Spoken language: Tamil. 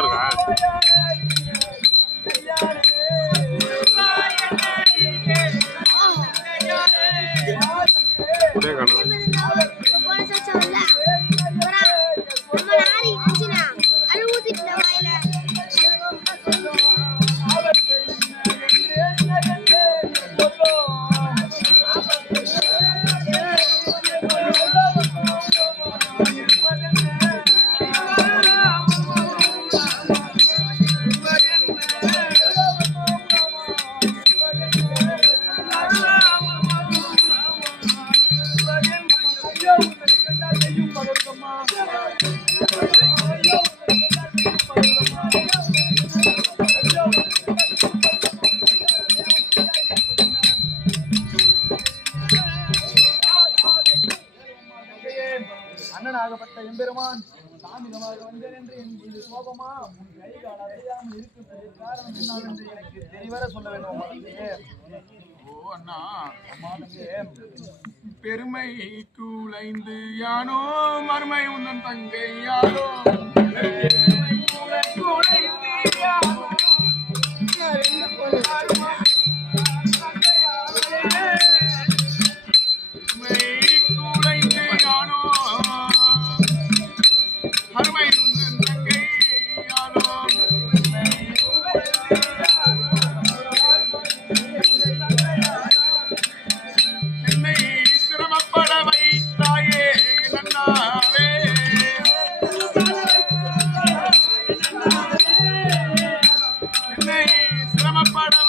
இருக்கா ஒரே காணும் அண்ணனாகப்பட்ட எம்பெருமான் தாமிதமாக வந்தேன் என்று என் இது கோபமா உன் கை அசையாமல் இருப்பதற்கு காரணம் என்னவென்று எனக்கு சொல்ல வேண்டும் ஓ அண்ணா அம்மா பெருமை கூலைந்து யானோ மறுமை உன்னன் தங்கை யாரோ சிரமப்பட